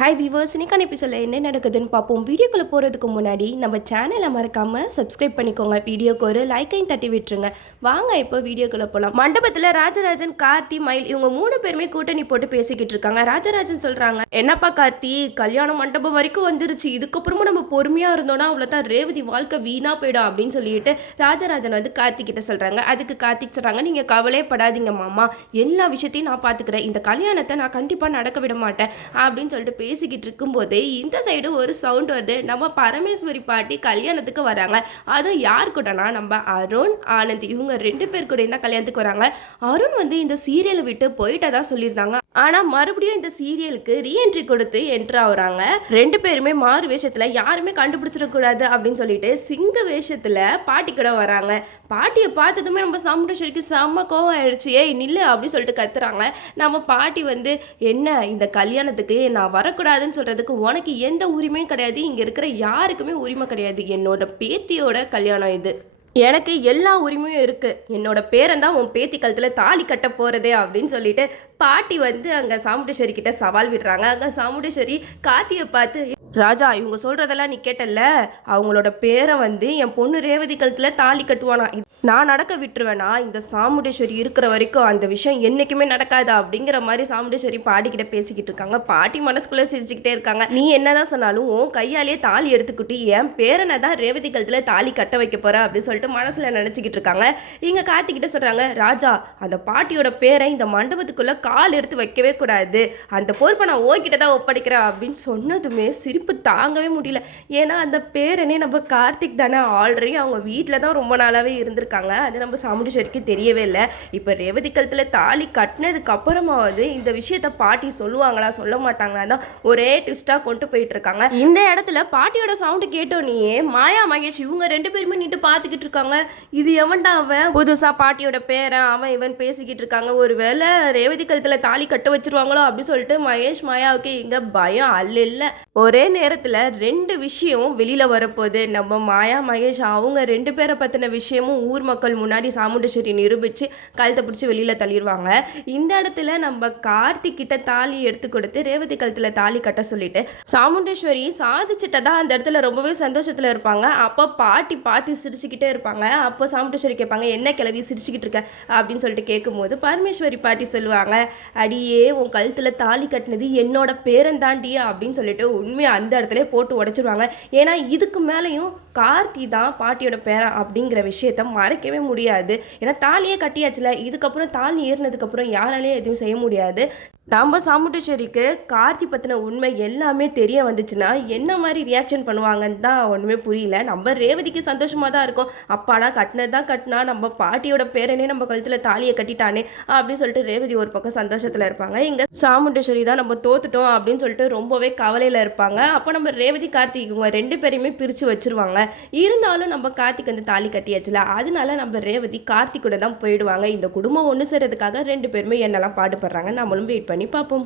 Hi viewers, இன்னைக்கான எபிசோடில் என்ன நடக்குதுன்னு பார்ப்போம். வீடியோக்குள்ளே போகிறதுக்கு முன்னாடி நம்ம சேனலை மறக்காமல் சப்ஸ்கிரைப் பண்ணிக்கோங்க. வீடியோக்கு ஒரு லைக்கையும் தட்டி விட்டுருங்க. வாங்க இப்போ வீடியோக்குள்ளே போகலாம். மண்டபத்தில் ராஜராஜன், கார்த்தி, மயில் இவங்க 3 பேருமே கூட்டணி போட்டு பேசிக்கிட்டு இருக்காங்க. ராஜராஜன் சொல்கிறாங்க, என்னப்பா கார்த்தி, கல்யாண மண்டபம் வரைக்கும் வந்துருச்சு, இதுக்கப்புறமும் நம்ம பொறுமையாக இருந்தோன்னா அவ்வளோதான், ரேவதி வாழ்க்கை வீணாக போயிடும் அப்படின்னு சொல்லிட்டு ராஜராஜன் வந்து கார்த்திக் கிட்ட சொல்கிறாங்க. அதுக்கு கார்த்திக் சொல்கிறாங்க, நீங்கள் கவலைப்படாதீங்க மாமா, எல்லா விஷயத்தையும் நான் பார்த்துக்கிறேன், இந்த கல்யாணத்தை நான் கண்டிப்பாக நடக்க விட மாட்டேன் அப்படின்னு சொல்லிட்டு பேசிக்கிட்டு இருக்கும்போதே இந்த சைடு ஒரு சவுண்ட் வருது. நம்ம பரமேஸ்வரி பாட்டி கல்யாணத்துக்கு வராங்க. அது யார் கூடனா நம்ம அருண், ஆனந்த் இவங்க 2 பேர் கூட தான் கல்யாணத்துக்கு வராங்க. அருண் வந்து இந்த சீரியலை விட்டு போயிட்டதா சொல்லியிருந்தாங்க. ஆனால் மறுபடியும் இந்த சீரியலுக்கு ரீஎன்ட்ரி கொடுத்து என்ட்ரு ஆகுறாங்க. 2 பேருமே மாறு வேஷத்தில் யாருமே கண்டுபிடிச்சிடக்கூடாது அப்படின்னு சொல்லிட்டு சிங்க வேஷத்தில் பாட்டி கூட வராங்க. பாட்டியை பார்த்ததுமே நம்ம சாமுண்டேஸ்வரிக்கு செம்ம கோவம் ஆயிடுச்சு. ஏய் நில்லு அப்படின்னு சொல்லிட்டு கத்துறாங்க. நம்ம பாட்டி வந்து, என்ன இந்த கல்யாணத்துக்கு நான் வரக்கூடாதுன்னு சொல்கிறதுக்கு உனக்கு எந்த உரிமையும் கிடையாது, இங்கே இருக்கிற யாருக்குமே உரிமை கிடையாது, என்னோட பேத்தியோட கல்யாணம் இது, எனக்கு எல்லா உரிமையும் இருக்குது, என்னோட பேரன் தான் உன் பேத்தி கழுத்தில் தாலி கட்ட போகிறதே அப்படின்னு சொல்லிட்டு பாட்டி வந்து அங்கே சாமுண்டேஸ்வரி கிட்ட சவால் விடுறாங்க. அங்கே சாமுண்டேஸ்வரி கார்த்தியை பார்த்து, ராஜா இவங்க சொல்கிறதெல்லாம் நீ கேட்டல, அவங்களோட பேரை வந்து என் பொண்ணு ரேவதி கழுத்தில் தாலி கட்டுவானா, நான் நடக்க விட்டுருவேனா, இந்த சாமுண்டேஸ்வரி இருக்கிற வரைக்கும் அந்த விஷயம் என்றைக்குமே நடக்காது அப்படிங்கிற மாதிரி சாமுண்டேஸ்வரி பாட்டிக்கிட்ட பேசிக்கிட்டு இருக்காங்க. பாட்டி மனசுக்குள்ளே சிரிச்சுக்கிட்டே இருக்காங்க. நீ என்னதான் சொன்னாலும் உன் கையாலேயே தாலி எடுத்துக்கிட்டு என் பேரனை தான் ரேவதி கழுத்தில் தாலி கட்ட வைக்க போற அப்படின்னு சொல்லிட்டு மனசில் நினச்சிக்கிட்டு இருக்காங்க. இங்கே கார்த்திக்கிட்ட சொல்கிறாங்க, ராஜா அந்த பாட்டியோட பேரை இந்த மண்டபத்துக்குள்ளே கால் எடுத்து வைக்கவே கூடாது, அந்த பொறுப்பை நான் ஓங்கிட்ட தான் ஒப்படைக்கிறேன் அப்படின்னு சொன்னதுமே சிரிப்பு தாங்கவே முடியல. ஏன்னா அந்த பேரனே நம்ம கார்த்திக் தானே, ஆல்ரெடி அவங்க வீட்டில் தான் ரொம்ப நாளாகவே இருந்திருக்காங்க. அது நம்ம சாமுண்டேஸ்வரிக்கு தெரியவே இல்லை. இப்போ ரேவதி கழுத்தில் தாலி கட்டினதுக்கு அப்புறமாவது இந்த விஷயத்த பாட்டி சொல்லுவாங்களா சொல்ல மாட்டாங்களா தான் ஒரே ட்விஸ்டாக கொண்டு போயிட்டு இருக்காங்க. இந்த இடத்துல பாட்டியோட சவுண்டு கேட்டோன்னே மாயா மகேஷ் இவங்க 2 பேருமே நின்று பார்த்துக்கிட்டு இருக்காங்க. இது எவன்டா அவன், புதுசாக பாட்டியோட பேரன் அவன் இவன் பேசிக்கிட்டு இருக்காங்க, ஒருவேளை ரேவதி கழுத்தில் தாலி கட்ட வச்சிருவாங்களோ அப்படின்னு சொல்லிட்டு மகேஷ் மாயாவுக்கு இங்கே பயம் அல்ல. ஒரே நேரத்தில் 2 விஷயம் வெளியில் வரப்போகுது. நம்ம மாயா மகேஷ் அவங்க 2 பேரை பற்றின விஷயமும் ஊர் மக்கள் முன்னாடி சாமுண்டேஸ்வரி நிரூபித்து கழுத்தை பிடிச்சி வெளியில் தள்ளிடுவாங்க. இந்த இடத்துல நம்ம கார்த்திக் கிட்ட தாலி எடுத்து கொடுத்து ரேவதி கழுத்தில் தாலி கட்ட சொல்லிட்டு சாமுண்டேஸ்வரி சாதிச்சிட்டதா அந்த இடத்துல ரொம்பவே சந்தோஷத்தில் இருப்பாங்க. அப்போ பாட்டி பார்த்து சிரிச்சுக்கிட்டே இருப்பாங்க. அப்போ சாமுண்டேஸ்வரி கேட்பாங்க, என்ன கிளவி சிரிச்சுக்கிட்டு இருக்க அப்படின்னு சொல்லிட்டு கேட்கும்போது பரமேஸ்வரி பாட்டி சொல்லுவாங்க, அடியே உன் கழுத்தில் தாலி கட்டினது என்னோட பேரன் தாண்டி அப்படின்னு சொல்லிட்டு உண்மையை அந்த இடத்துல போட்டு உடைச்சிருவாங்க. ஏன்னா இதுக்கு மேலேயும் கார்த்தி தான் பாட்டியோட பேரன் அப்படிங்கிற விஷயத்த மறைக்கவே முடியாது. ஏன்னா தாலியே கட்டியாச்சுல, இதுக்கப்புறம் தாலி ஏறினதுக்கப்புறம் யாராலையும் எதுவும் செய்ய முடியாது. நம்ம சாமுண்டேஸ்வரிக்கு கார்த்தி பற்றின உண்மை எல்லாமே தெரிய வந்துச்சுன்னா என்ன மாதிரி ரியாக்ஷன் பண்ணுவாங்கன்னு தான் ஒன்றுமே புரியல. நம்ம ரேவதிக்கு சந்தோஷமாக தான் இருக்கும், அப்பாடா கட்டினது தான் கட்டினா, நம்ம பாட்டியோட பேரனே நம்ம கழுத்தில் தாலியை கட்டிட்டானே அப்படின்னு சொல்லிட்டு ரேவதி ஒரு பக்கம் சந்தோஷத்தில் இருப்பாங்க. இங்கே சாமுண்டேஸ்வரி தான் நம்ம தோத்துட்டோம் அப்படின்னு சொல்லிட்டு ரொம்பவே கவலையில் இருப்பாங்க. அப்போ நம்ம ரேவதி கார்த்திக் இவங்க 2 பேரையுமே பிரித்து வச்சிருவாங்க. இருந்தாலும் நம்ம கார்த்திக் வந்து தாலி கட்டியாச்சுல, அதனால நம்ம ரேவதி கார்த்திக் கூட தான் போயிடுவாங்க. இந்த குடும்பம் ஒன்று சேர்றதுக்காக 2 பேருமே என்னெல்லாம் பாடுபடுறாங்க நம்மளும் வெயிட் பண்ணி பார்ப்போம்.